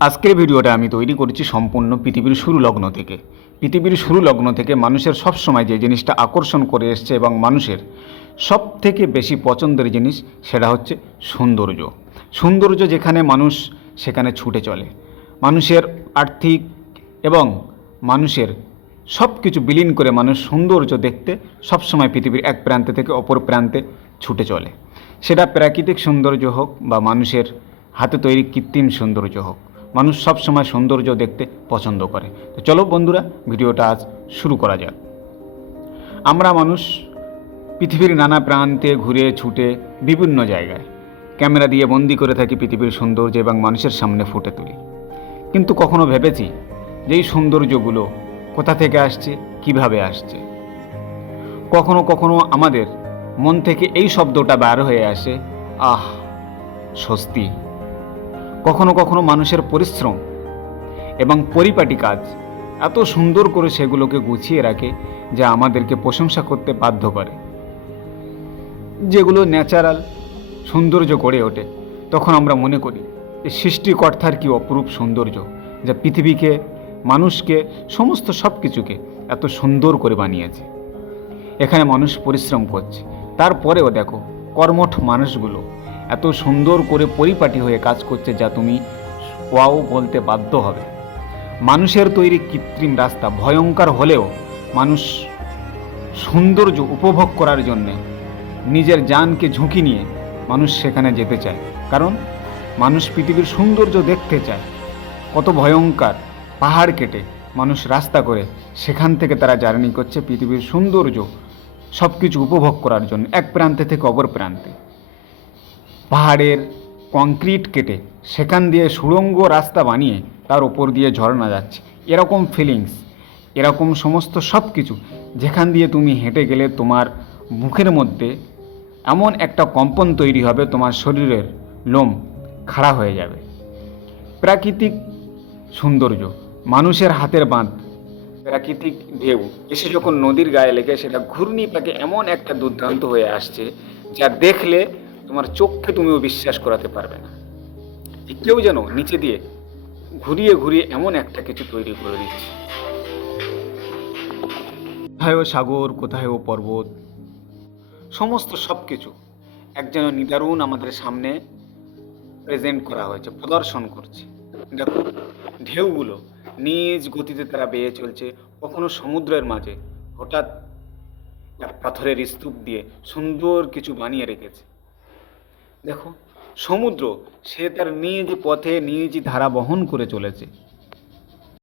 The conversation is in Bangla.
আজকের ভিডিওটা আমি তৈরি করেছি সম্পূর্ণ পৃথিবীর শুরু লগ্ন থেকে। পৃথিবীর শুরু লগ্ন থেকে মানুষের সব সময় যে জিনিসটা আকর্ষণ করে এসছে এবং মানুষের সব থেকে বেশি পছন্দের জিনিস সেটা হচ্ছে সৌন্দর্য। সৌন্দর্য যেখানে মানুষ সেখানে ছুটে চলে। মানুষের আর্থিক এবং মানুষের সব কিছু বিলীন করে মানুষ সৌন্দর্য দেখতে সবসময় পৃথিবীর এক প্রান্তে থেকে অপর প্রান্তে ছুটে চলে। সেটা প্রাকৃতিক সৌন্দর্য হোক বা মানুষের হাতে তৈরি কৃত্রিম সৌন্দর্য হোক। মানুষ সবসময় সৌন্দর্য দেখতে পছন্দ করে। তো চলো বন্ধুরা, ভিডিওটা আজ শুরু করা যাক। আমরা মানুষ পৃথিবীর নানা প্রান্তে ঘুরে ছুটে বিভিন্ন জায়গায় ক্যামেরা দিয়ে বন্দি করে থাকি পৃথিবীর সৌন্দর্য এবং মানুষের সামনে ফুটে তুলি। কিন্তু কখনো ভেবেছি যে এই সৌন্দর্যগুলো কোথা থেকে আসছে, কীভাবে আসছে? কখনো কখনো আমাদের মন থেকে এই শব্দটা বার হয়ে আসে, আহ, স্বস্তি। কখনো কখনো মানুষের পরিশ্রম এবং পরিপাটি কাজ এত সুন্দর করে সেগুলোকে গুছিয়ে রাখে যা আমাদেরকে প্রশংসা করতে বাধ্য করে। যেগুলো ন্যাচারাল, সৌন্দর্য গড়ে ওঠে। তখন আমরা মনে করি যে সৃষ্টিকর্তার কি অপরূপ সৌন্দর্য যা পৃথিবীকে, মানুষকে, সমস্ত সব কিছুকে এত সুন্দর করে বানিয়েছে। এখানে মানুষ পরিশ্রম করছে। তারপরেও দেখো কর্মঠ মানুষগুলো এত সুন্দর করে পরিপাটি হয়ে কাজ করছে যা তুমি ওয়াও বলতে বাধ্য হবে। মানুষের তৈরি কৃত্রিম রাস্তা ভয়ঙ্কর হলেও মানুষ সৌন্দর্য উপভোগ করার জন্যে নিজের জানকে ঝুঁকি নিয়ে মানুষ সেখানে যেতে চায়। কারণ মানুষ পৃথিবীর সৌন্দর্য দেখতে চায়। কত ভয়ঙ্কর পাহাড় কেটে মানুষ রাস্তা করে সেখান থেকে তারা জার্নি করছে পৃথিবীর সৌন্দর্য সব কিছু উপভোগ করার জন্য, এক প্রান্তে থেকে অপর প্রান্তে। পাহাড়ের কংক্রিট কেটে সেখান দিয়ে সুড়ঙ্গ রাস্তা বানিয়ে তার ওপর দিয়ে ঝর্ণা যাচ্ছে। এরকম ফিলিংস এরকম সমস্ত সব কিছু যেখান দিয়ে তুমি হেঁটে গেলে তোমার মুখের মধ্যে এমন একটা কম্পন তৈরি হবে, তোমার শরীরের লোম খাড়া হয়ে যাবে। প্রাকৃতিক সৌন্দর্য, মানুষের হাতের বাঁধ, প্রাকৃতিক ঢেউ। এসে যখন নদীর গায়ে লেগে সেটা ঘূর্ণি পাকে এমন একটা দুর্দান্ত হয়ে আসছে, যা দেখলে তোমার চোখকে তুমিও বিশ্বাস করাতে পারবে না। কেউ যেন নিচে দিয়ে ঘুরিয়ে ঘুরিয়ে এমন একটা কিছু তৈরি করে দিচ্ছে। কোথায় ও সাগর, কোথায় ও পর্বত? সমস্ত সব কিছু এক যেন নিদারুণ আমাদের সামনে প্রেজেন্ট করা হয়েছে, প্রদর্শন করছে। দেখো, ঢেউগুলো নিজ গতিতে তারা বেয়ে চলছে। কখনো সমুদ্রের মাঝে হঠাৎ পাথরের স্তূপ দিয়ে সুন্দর কিছু বানিয়ে রেখেছে। দেখো সমুদ্র সে তার নিজ পথে নিজ ধারা বহন করে চলেছে।